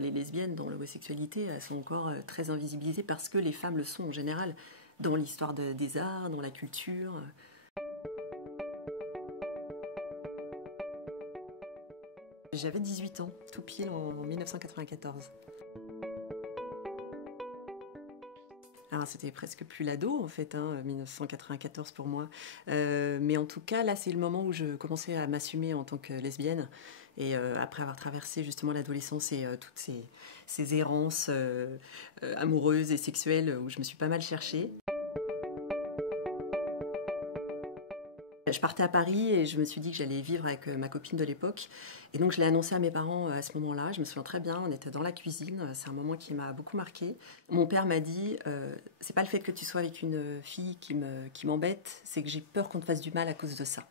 Les lesbiennes dans l'homosexualité, elles sont encore très invisibilisées parce que les femmes le sont en général, dans l'histoire des arts, dans la culture. J'avais 18 ans, tout pile en 1994. Alors c'était presque plus l'ado en fait, 1994 pour moi. Mais en tout cas, là c'est le moment où je commençais à m'assumer en tant que lesbienne. Et après avoir traversé justement l'adolescence et toutes ces errances amoureuses et sexuelles où je me suis pas mal cherchée. Je partais à Paris et je me suis dit que j'allais vivre avec ma copine de l'époque. Et donc je l'ai annoncé à mes parents à ce moment-là. Je me souviens très bien, on était dans la cuisine. C'est un moment qui m'a beaucoup marquée. Mon père m'a dit c'est pas le fait que tu sois avec une fille qui m'embête, c'est que j'ai peur qu'on te fasse du mal à cause de ça.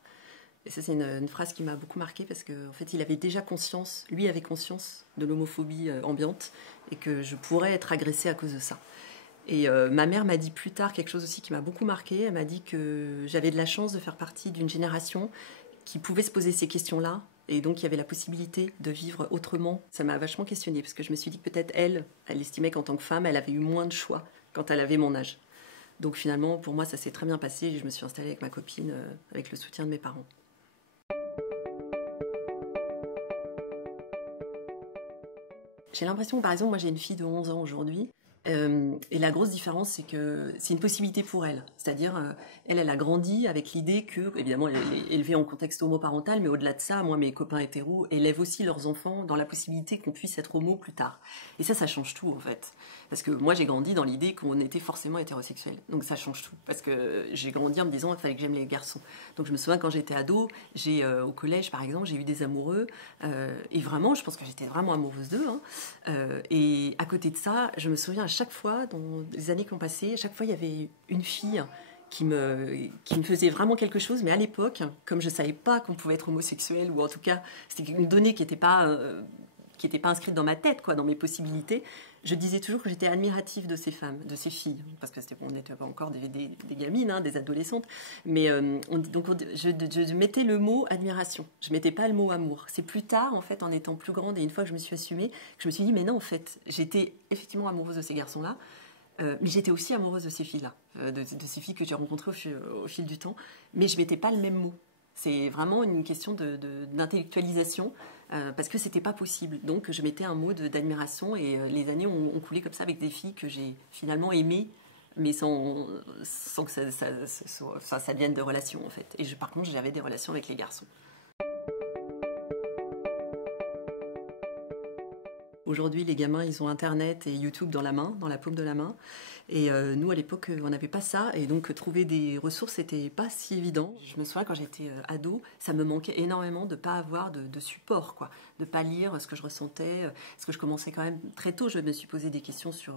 Et ça, c'est une phrase qui m'a beaucoup marquée parce qu'en fait, il avait déjà conscience, lui avait conscience de l'homophobie ambiante et que je pourrais être agressée à cause de ça. Et ma mère m'a dit plus tard quelque chose aussi qui m'a beaucoup marquée. Elle m'a dit que j'avais de la chance de faire partie d'une génération qui pouvait se poser ces questions-là. Et donc, il y avait la possibilité de vivre autrement. Ça m'a vachement questionnée parce que je me suis dit que peut-être elle estimait qu'en tant que femme, elle avait eu moins de choix quand elle avait mon âge. Donc finalement, pour moi, ça s'est très bien passé. Et je me suis installée avec ma copine, avec le soutien de mes parents. J'ai l'impression, par exemple, moi j'ai une fille de 11 ans aujourd'hui, et la grosse différence, c'est que c'est une possibilité pour elle. C'est-à-dire, elle a grandi avec l'idée que, évidemment, elle est élevée en contexte homoparental, mais au-delà de ça, moi, mes copains hétéros élèvent aussi leurs enfants dans la possibilité qu'on puisse être homo plus tard. Et ça change tout, en fait. Parce que moi, j'ai grandi dans l'idée qu'on était forcément hétérosexuel. Donc ça change tout. Parce que j'ai grandi en me disant qu'il fallait que j'aime les garçons. Donc je me souviens, quand j'étais ado, au collège, par exemple, j'ai eu des amoureux, et vraiment, je pense que j'étais vraiment amoureuse d'eux, et à côté de ça, je me souviens à chaque fois, dans les années qui ont passé, à chaque fois il y avait une fille qui me faisait vraiment quelque chose, mais à l'époque, comme je ne savais pas qu'on pouvait être homosexuel, ou en tout cas c'était une donnée qui n'était pas inscrite dans ma tête, quoi, dans mes possibilités, je disais toujours que j'étais admirative de ces femmes, de ces filles, parce que on n'était pas encore des gamines, des adolescentes, mais je mettais le mot admiration, je mettais pas le mot amour. C'est plus tard, en fait, en étant plus grande et une fois que je me suis assumée, que je me suis dit, mais non, en fait, j'étais effectivement amoureuse de ces garçons-là, mais j'étais aussi amoureuse de ces filles-là, de ces filles que j'ai rencontrées au fil du temps, mais je mettais pas le même mot. C'est vraiment une question d'intellectualisation, parce que c'était pas possible. Donc je mettais un mot d'admiration, et les années ont coulé comme ça avec des filles que j'ai finalement aimées, mais sans que ça devienne de relations, en fait. Et par contre, j'avais des relations avec les garçons. Aujourd'hui, les gamins, ils ont Internet et YouTube dans la main, dans la paume de la main. Et nous, à l'époque, on n'avait pas ça. Et donc, trouver des ressources, c'était pas si évident. Je me souviens, quand j'étais ado, ça me manquait énormément de ne pas avoir de support, quoi. De ne pas lire ce que je ressentais. Parce que je commençais quand même très tôt, je me suis posé des questions sur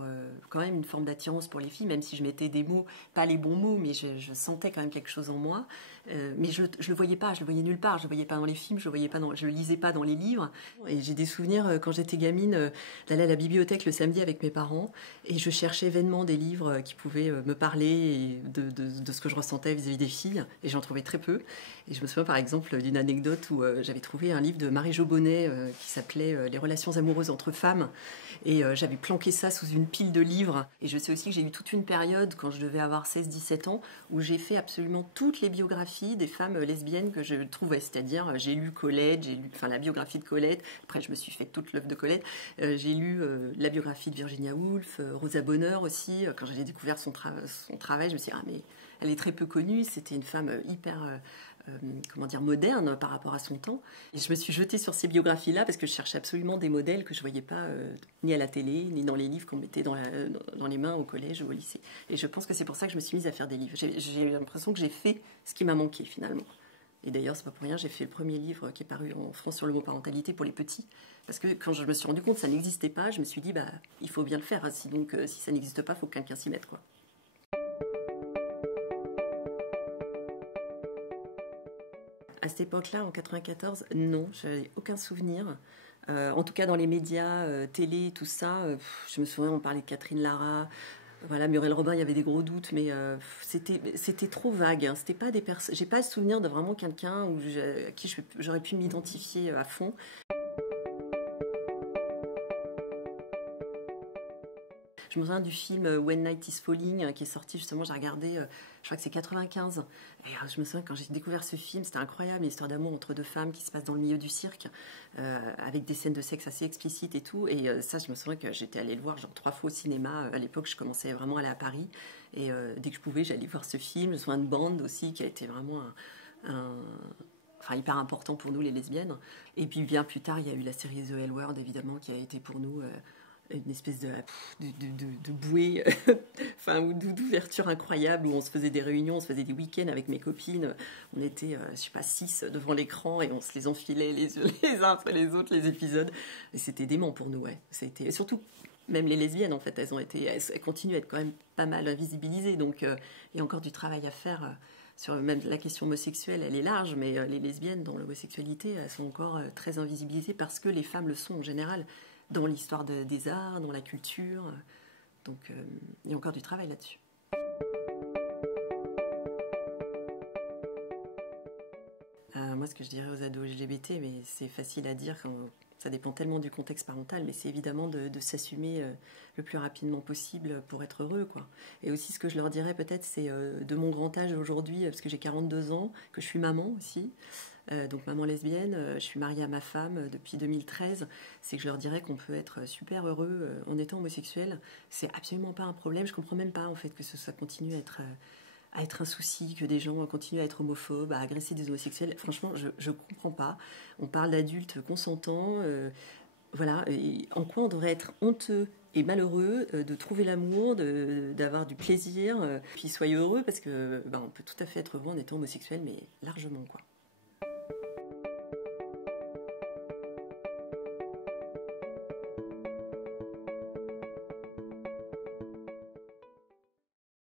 quand même une forme d'attirance pour les filles, même si je mettais des mots, pas les bons mots, mais je sentais quand même quelque chose en moi. Mais je le voyais pas, je le voyais nulle part. Je le voyais pas dans les films, je le lisais pas dans les livres. Et j'ai des souvenirs, quand j'étais gamine, d'aller à la bibliothèque le samedi avec mes parents, et je cherchais vainement des livres qui pouvaient me parler de ce que je ressentais vis-à-vis des filles, et j'en trouvais très peu. Et je me souviens par exemple d'une anecdote où j'avais trouvé un livre de Marie-Jo Bonnet qui s'appelait Les relations amoureuses entre femmes, et j'avais planqué ça sous une pile de livres. Et je sais aussi que j'ai eu toute une période, quand je devais avoir 16-17 ans, où j'ai fait absolument toutes les biographies des femmes lesbiennes que je trouvais, c'est-à-dire j'ai lu Colette, la biographie de Colette, après je me suis fait toute l'œuvre de Colette, j'ai lu la biographie de Virginia Woolf, Rosa Bonheur aussi. Quand j'ai découvert son travail, je me suis dit, ah mais elle est très peu connue, c'était une femme hyper moderne par rapport à son temps. Et je me suis jetée sur ces biographies-là parce que je cherchais absolument des modèles que je ne voyais pas ni à la télé, ni dans les livres qu'on mettait dans les mains au collège ou au lycée. Et je pense que c'est pour ça que je me suis mise à faire des livres. J'ai l'impression que j'ai fait ce qui m'a manqué finalement. Et d'ailleurs, c'est pas pour rien, j'ai fait le premier livre qui est paru en France sur l'homoparentalité pour les petits. Parce que quand je me suis rendu compte que ça n'existait pas, je me suis dit, il faut bien le faire. Donc, si ça n'existe pas, il faut que quelqu'un s'y mette, quoi. À cette époque-là, en 94, non, j'avais aucun souvenir. En tout cas, dans les médias, télé, tout ça, je me souviens, on parlait de Catherine Lara. Voilà, Muriel Robin, il y avait des gros doutes, mais c'était trop vague. C'était pas des personnes. J'ai pas le souvenir de vraiment quelqu'un à qui j'aurais pu m'identifier à fond. Je me souviens du film When Night is Falling qui est sorti justement, j'ai regardé, je crois que c'est 95. Et je me souviens quand j'ai découvert ce film, c'était incroyable, une histoire d'amour entre deux femmes qui se passe dans le milieu du cirque, avec des scènes de sexe assez explicites et tout. Et ça, je me souviens que j'étais allée le voir genre 3 fois au cinéma. À l'époque, je commençais vraiment à aller à Paris. Et dès que je pouvais, j'allais voir ce film. Je me souviens de Band aussi, qui a été vraiment enfin, hyper important pour nous les lesbiennes. Et puis bien plus tard, il y a eu la série The L Word, évidemment, qui a été pour nous une espèce de bouée, enfin, d'ouverture incroyable, où on se faisait des réunions, on se faisait des week-ends avec mes copines. On était, je sais pas, 6 devant l'écran et on se les enfilait les uns après les autres, les épisodes. Et c'était dément pour nous, ouais. C'était, et surtout, même les lesbiennes, en fait, elles continuent à être quand même pas mal invisibilisées. Donc, il y a encore du travail à faire. Sur même la question homosexuelle, elle est large, mais les lesbiennes dans l'homosexualité, elles sont encore très invisibilisées parce que les femmes le sont en général dans l'histoire des arts, dans la culture. Donc il y a encore du travail là-dessus. Moi, ce que je dirais aux ados LGBT, mais c'est facile à dire quand ça dépend tellement du contexte parental, mais c'est évidemment de s'assumer le plus rapidement possible pour être heureux, quoi. Et aussi, ce que je leur dirais peut-être, c'est de mon grand âge aujourd'hui, parce que j'ai 42 ans, que je suis maman aussi, donc maman lesbienne, je suis mariée à ma femme depuis 2013, c'est que je leur dirais qu'on peut être super heureux en étant homosexuel. C'est absolument pas un problème, je comprends même pas en fait que ça continue à être un souci, que des gens continuent à être homophobes, à agresser des homosexuels. Franchement, je comprends pas. On parle d'adultes consentants. Voilà. Et en quoi on devrait être honteux et malheureux de trouver l'amour, d'avoir du plaisir, puis soyez heureux parce que on peut tout à fait être heureux en étant homosexuel, mais largement, quoi.